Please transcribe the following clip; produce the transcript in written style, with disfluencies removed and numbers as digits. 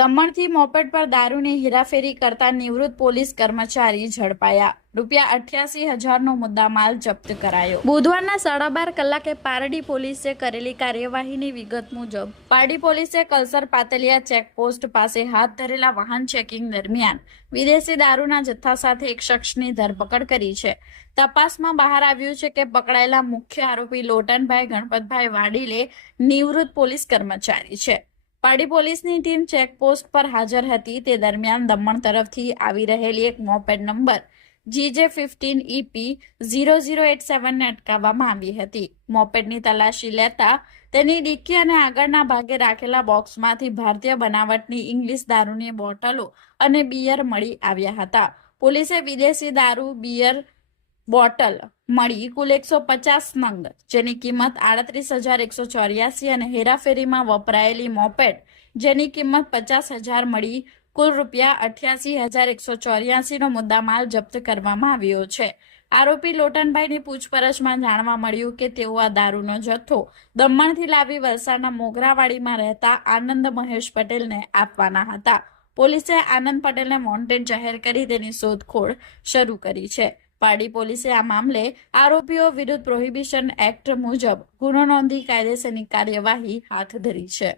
દમણથી moped પર દારૂની હેરાફેરી કરતા નિવૃત્ત પોલીસ કર્મચારી ઝડપાયા. ₹88,000નો મુદ્દામાલ જપ્ત કરાયો. બુધવારના 12:30 કલાકે પારડી પોલીસે કરેલી કાર્યવાહીની વિગત મુજબ પારડી પોલીસે કલસર પાતલિયા ચેકપોસ્ટ પાસે હાથ ધરેલા વાહન ચેકિંગ દરમિયાન વિદેશી દારૂના જથ્થા સાથે એક શખ્સની ધરપકડ કરી છે. તપાસમાં બહાર આવ્યું છે કે પકડાયેલા મુખ્ય આરોપી લોટનભાઈ ગણપતભાઈ વાડીલે નિવૃત્ત પોલીસ કર્મચારી છે. પારડી પોલીસની ટીમ ચેકપોસ્ટ પર હાજર હતી તે દરમિયાન દમણ તરફથી આવી રહેલી એક મોપેડ નંબર GJ15EP0087 ને અટકાવવામાં આવી હતી. મોપેડની તલાશી લેતા તેની ડિક્કી અને આગળના ભાગે રાખેલા બોક્સમાંથી ભારતીય બનાવટની ઇંગ્લિશ દારૂની બોટલો અને બિયર મળી આવ્યા હતા. પોલીસે વિદેશી દારૂ બિયર બોટલ મળી કુલ 150 નંગ જેની કિંમત 38,184 અને હેરાફેરીમાં વપરાયેલી મોપેડ જેની કિંમત 50,000 મળી કુલ ₹88,184નો મુદ્દામાલ જપ્ત કરવામાં આવ્યો છે. આરોપી લોટનભાઈની પૂછપરછમાં જાણવા મળ્યું કે તેઓ આ દારૂનો જથ્થો દમણથી લાવી વલસાડના મોગરાવાડીમાં રહેતા આનંદ મહેશ પટેલને આપવાના હતા. પોલીસે આનંદ પટેલને વોન્ટેડ જાહેર કરી તેની શોધખોળ શરૂ કરી છે. પારડી પોલીસે આ મામલે આરોપીઓ વિરુદ્ધ પ્રોહિબિશન એક્ટ મુજબ ગુનો નોંધી કાયદેસરની કાર્યવાહી હાથ ધરી છે.